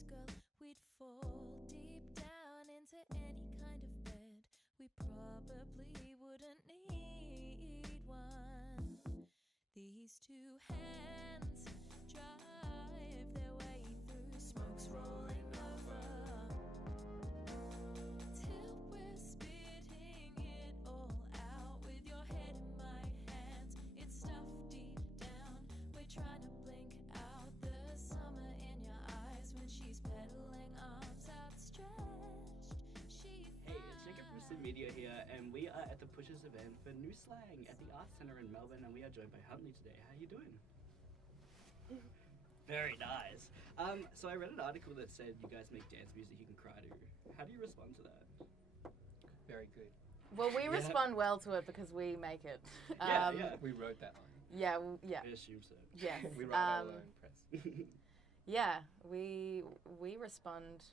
nice girl, we'd fall deep down into any kind of bed. We probably wouldn't need one. These two hands drive their way through smoke's rolling over till we're spitting it all out with your head in my hands. It's stuff deep down. We're trying to blink out the summer in your eyes when she's pedaling, arms outstretched. Hey, it's Jacob from SYN here, and we are at the Pushers event for New Slang at the Arts Centre in Melbourne, and we are joined by Huntley today. How are you doing? Very nice. So I read an article that said you guys make dance music you can cry to. How do you respond to that? Very good. Well, we respond well to it because we make it. Yeah. We wrote that line. Yeah, I assume so. yes. We write our own press. Yeah, we respond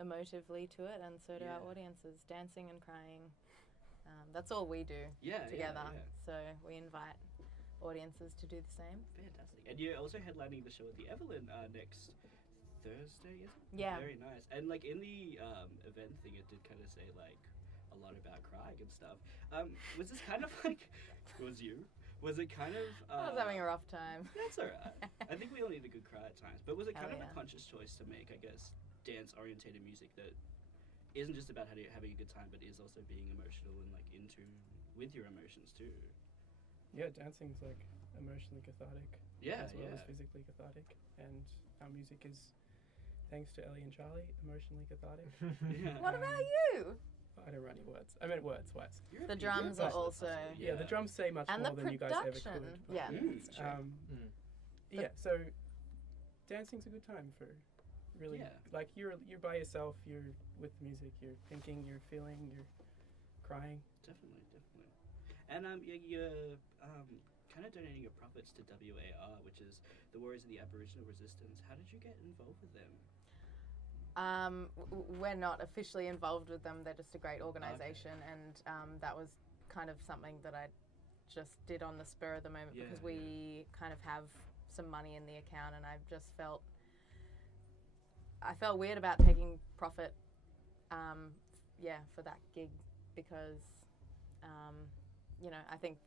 emotively to it, and so do our audiences, dancing and crying. That's all we do together. Yeah. So we invite audiences to do the same. Fantastic. And you're also headlining the show at the Evelyn next Thursday, is it? Yeah. Very nice. And like in the event thing, it did kind of say like a lot about crying and stuff. Was this kind of like, was it kind of... I was having a rough time. That's alright. I think we all need a good cry at times. But was it kind of yeah. a conscious choice to make, I guess, dance-orientated music that isn't just about having a good time, but is also being emotional and like in tune with your emotions too? Yeah, dancing's like emotionally cathartic, as well as physically cathartic, and our music is, thanks to Ellie and Charlie, emotionally cathartic. What about you? I don't write any words. I meant words. The drums are also... Yeah, the drums say much And more the than you guys ever production. could. but- Yeah, that's true. Yeah, so dancing's a good time for really, like you're by yourself, you're with music, you're thinking, you're feeling, you're crying. Definitely. And you're kind of donating your profits to WAR, which is the Warriors of the Aboriginal Resistance. How did you get involved with them? We're not officially involved with them. They're just a great organisation, and that was kind of something that I just did on the spur of the moment because we kind of have some money in the account, and I felt weird about taking profit, for that gig because, I think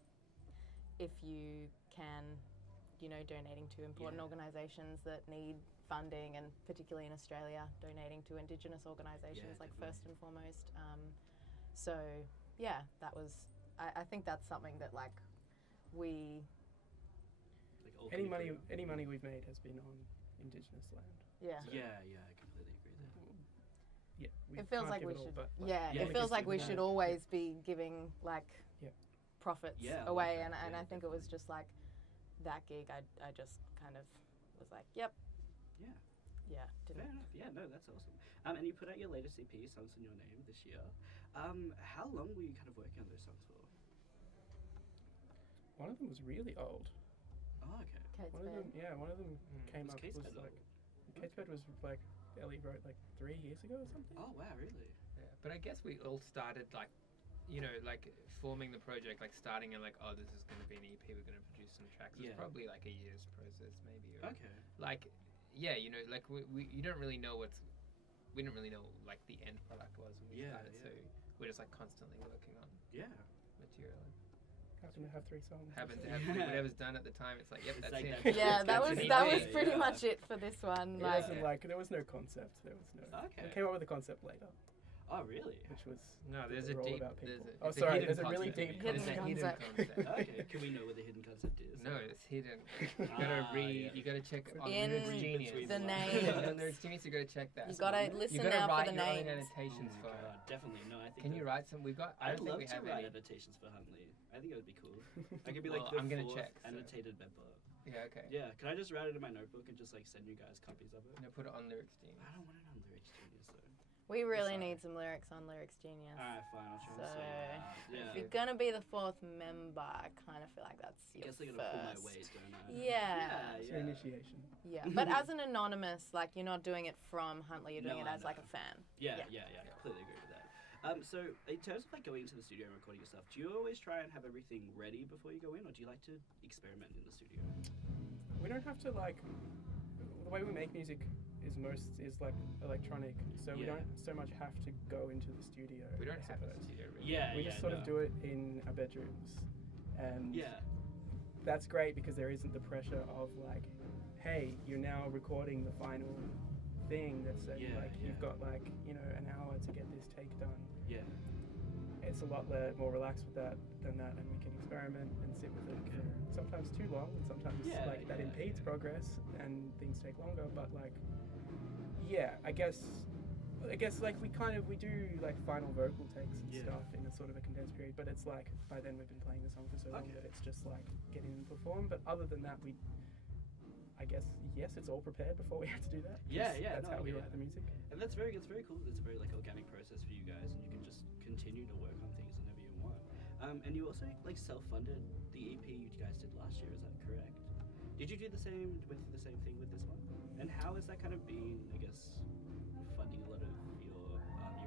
if you can, donating to important organisations that need funding, and particularly in Australia, donating to Indigenous organisations, first and foremost. That was, I think that's something that we... Any money we've made has been on Indigenous land. Yeah. So. Yeah, I completely agree there. Yeah, it feels like we should. It feels like we should always be giving profits away, and I think it was just like that gig. I just kind of was like, yep. Yeah. Yeah. Fair enough. Yeah, no, that's awesome. And you put out your latest EP, Songs in Your Name, this year. How long were you kind of working on those songs for? One of them was really old. Oh, okay. One of them came up was like... Kate's Bed was like, Ellie wrote 3 years ago or something. Oh, wow, really? Yeah, but I guess we all started forming the project, starting and this is going to be an EP, we're going to produce some tracks. It's probably a year's process maybe. Or, okay. We don't really know we didn't really know the end product was when we started, so we're just constantly working on material. Happen to have 3 songs. Happen to have whatever's done at the time. It's yep, that's it. Yeah, that was pretty much it for this one. It wasn't there was no concept. There was no. Okay. We came up with a concept later. Oh, really? Which was there's a deep. There's a really deep hidden concept. Okay, can we know what the hidden concept is? No, it's hidden. You gotta read. You gotta check on Lyrics Genius. The name. Lyrics Genius. You gotta check that. You gotta listen now for the names. Annotations for. Definitely no. I think. Can you write some? We've got. I'd love to write annotations for Huntley. I think it would be cool. I could be the I'm gonna fourth check, annotated member. Yeah. Okay. Yeah. Can I just write it in my notebook and just send you guys copies of it? No, put it on Lyrics Genius. I don't want it on Lyrics Genius though. We really need some lyrics on Lyrics Genius. Alright, fine, I'll try to say that. If you're gonna be the 4th member, I kind of feel like that's your first. I guess they're gonna pull my weight, don't I? Yeah. It's your initiation. Yeah, but as an anonymous, you're not doing it from Huntley, you're doing it as a fan. Yeah, completely agree with that. So, in terms of going into the studio and recording your stuff, do you always try and have everything ready before you go in, or do you like to experiment in the studio? We don't have to the way we make music is like electronic, so we don't so much have to go into the studio. We don't I have a suppose. studio, really. Yeah, We just sort of do it in our bedrooms, and that's great because there isn't the pressure of like, hey, you're now recording the final thing that's you've got like, you know, an hour to get this take done. Yeah. It's a lot more relaxed with that than that, and we can experiment and sit with it for sometimes too long, and sometimes that impedes progress and things take longer. But like, I guess like we do like final vocal takes and stuff in a sort of a condensed period. But it's like by then we've been playing the song for so long that it's just like getting them performed. But other than that, I guess it's all prepared before we have to do that. That's how we write the music. And that's very cool. It's a very like organic process for you guys, and you can just continue to work on things whenever you want. And you also like self-funded the EP you guys did last year. Is that correct? Did you do the same thing with this one? And how has that kind of been? I guess funding a lot of your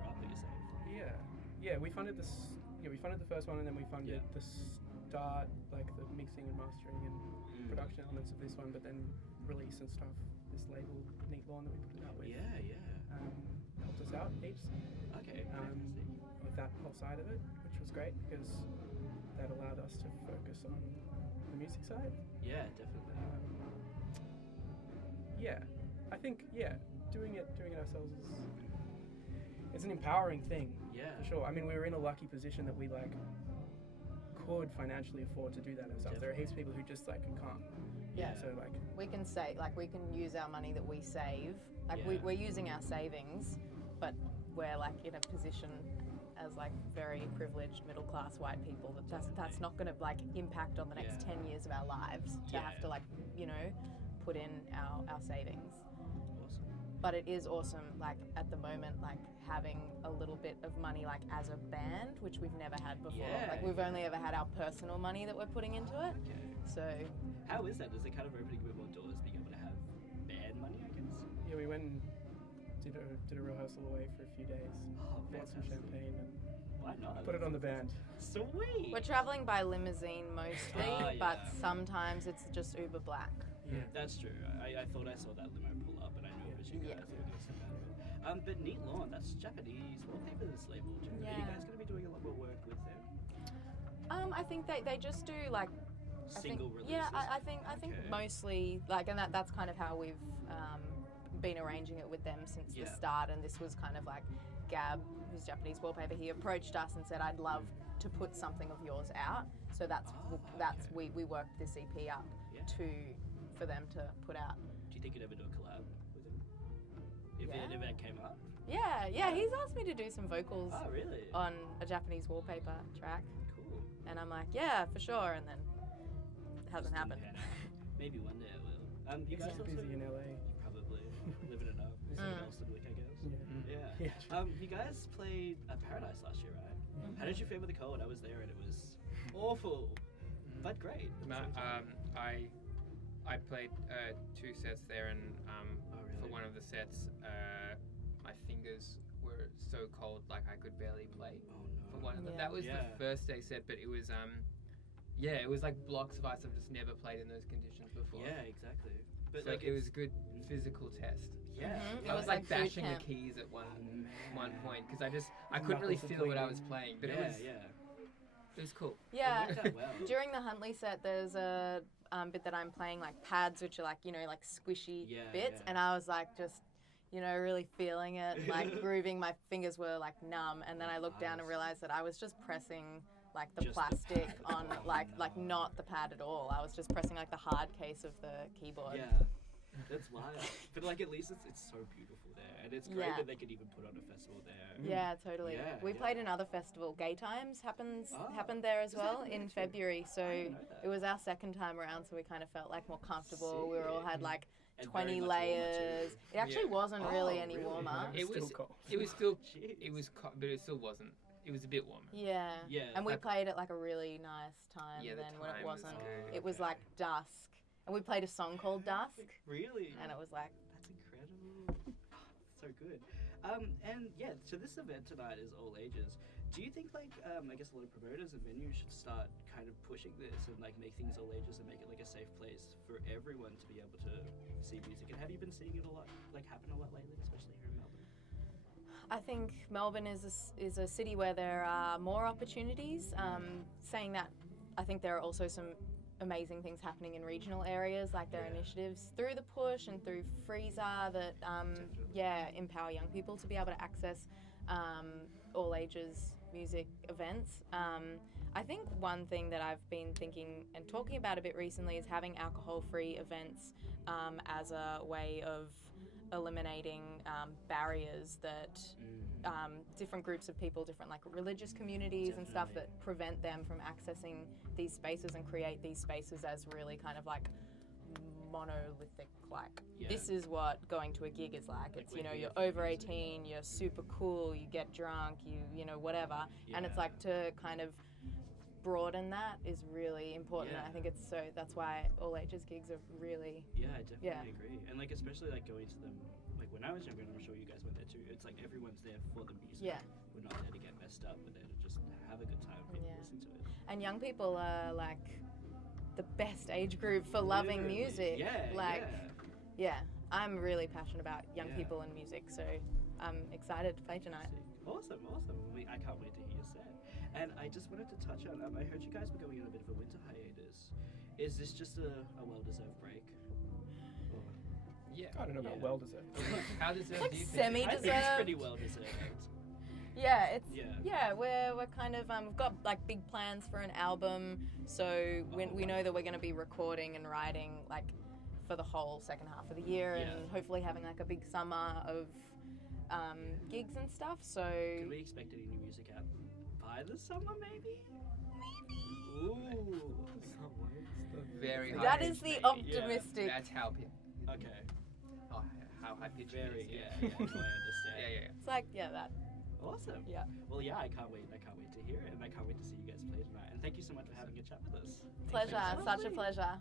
art that you saved. Yeah. We funded this. Yeah, we funded the first one, and then we funded the start, like the mixing and mastering and production elements of this one, but then release and stuff. This label, Neat Lawn, that we put it out with. Helped us out heaps. Okay. With that whole side of it, which was great because that allowed us to focus on the music side. Yeah, definitely. I think doing it ourselves it's an empowering thing. Yeah, for sure. I mean, we were in a lucky position that we like could financially afford to do that ourselves. Definitely. There are heaps of people who just like can't. Yeah. So like we can use our money that we save. Like we're using our savings, but we're like in a position as like very privileged middle class white people that's not going to like impact on the next 10 years of our lives to have to like, you know, put in our savings. But it is awesome, like at the moment, like having a little bit of money, like as a band, which we've never had before. Like we've only ever had our personal money that we're putting into it. Okay. So. How is that? Is it kind of opening a bit more doors, being able to have band money, I guess? Yeah, we went and did a rehearsal away for a few days. Bought some champagne and why not? Put it on the band. Sweet. We're traveling by limousine mostly, but sometimes it's just Uber Black. Yeah, that's true. I thought I saw that limo pull up, and I knew it was you guys that were going to send that over. But Neat Lawn, that's Japanese wallpaper, this label. Are you guys going to be doing a lot more work with them? I think they just do like single releases. Yeah, I think mostly like, and that's kind of how we've been arranging it with them since the start. And this was kind of like Gab, who's Japanese wallpaper. He approached us and said, "I'd love to put something of yours out." So we worked this EP up for them to put out. Do you think you'd ever do a collab with him? If it ever came up? Yeah, he's asked me to do some vocals on a Japanese wallpaper track. Cool. And I'm like, yeah, for sure, and then it hasn't happened. Maybe one day it will. You guys also busy in LA. Probably living it up. Elsternwick, I guess. Yeah. You guys played Paradise last year, right? How did you fare with the cold? I was there and it was awful, but great. I played 2 sets there, and for one of the sets, my fingers were so cold, like I could barely play. Oh no! For one of them, that was the first day set, but it was it was like blocks of ice. I've just never played in those conditions before. Yeah, exactly. But so like it was a good physical test. Yeah, Mm-hmm. I was like bashing the keys at one point because I couldn't really feel what I was playing, but it was cool. Yeah. It worked out well. During the Huntley set, there's a bit that I'm playing like pads, which are like, you know, like squishy bits, and I was like just, you know, really feeling it, like grooving. My fingers were like numb, and then I looked down and realized that I was just pressing like the plastic on like not the pad at all. I was just pressing like the hard case of the keyboard. Yeah. That's wild. But like at least it's so beautiful there, and it's great that they could even put on a festival there. Yeah, totally. We played another festival, Gay Times happened there as well in February. So it was our second time around, so we kind of felt like more comfortable. We all had like 20 layers. It actually wasn't really any warmer. It was still but it still wasn't. It was a bit warmer. Yeah. And we played at like a really nice time then when it wasn't. It was like dusk. And we played a song called Dusk. Really? And it was like... That's incredible. So good. And yeah, so this event tonight is all ages. Do you think like I guess a lot of promoters and venues should start kind of pushing this and like make things all ages and make it like a safe place for everyone to be able to see music? And have you been seeing it a lot, like happen a lot lately, especially here in Melbourne? I think Melbourne is a city where there are more opportunities. Saying that, I think there are also some amazing things happening in regional areas, like there are initiatives through the Push and through Freezer that empower young people to be able to access all ages music events. I think one thing that I've been thinking and talking about a bit recently is having alcohol-free events as a way of eliminating barriers that different groups of people, different like religious communities and stuff that prevent them from accessing these spaces and create these spaces as really kind of like monolithic, like this is what going to a gig is like. It's, you know, you're over 18, you're super cool, you get drunk, you know, whatever. And it's like to kind of broaden that is really important. And I think it's so, that's why all ages gigs are really... Yeah, I definitely agree. And like, especially like going to them, like when I was younger, and I'm sure you guys went there too, it's like everyone's there for the music. Yeah. We're not there to get messed up, we're there to just have a good time and listen to it. And young people are like the best age group for loving music. I'm really passionate about young people and music, so I'm excited to play tonight. Awesome. I can't wait to hear your set. And I just wanted to touch on, I heard you guys were going on a bit of a winter hiatus. Is this just a well-deserved break? Or... Yeah. I don't know about well-deserved. How deserved Like do you think? semi-deserved. I think it's pretty well-deserved. We're kind of we've got like big plans for an album, so we know that we're going to be recording and writing like for the whole second half of the year, and hopefully having like a big summer of gigs and stuff. So can we expect any new music out by the summer, maybe? Ooh, very high. That is the optimistic. That's how. Okay. Oh, how high pitched it Very, is. I understand. Yeah. It's like that. Awesome. Yeah. Well, I can't wait to hear it, and I can't wait to see you guys play tonight. And thank you so much for having a chat with us. Pleasure, such a pleasure.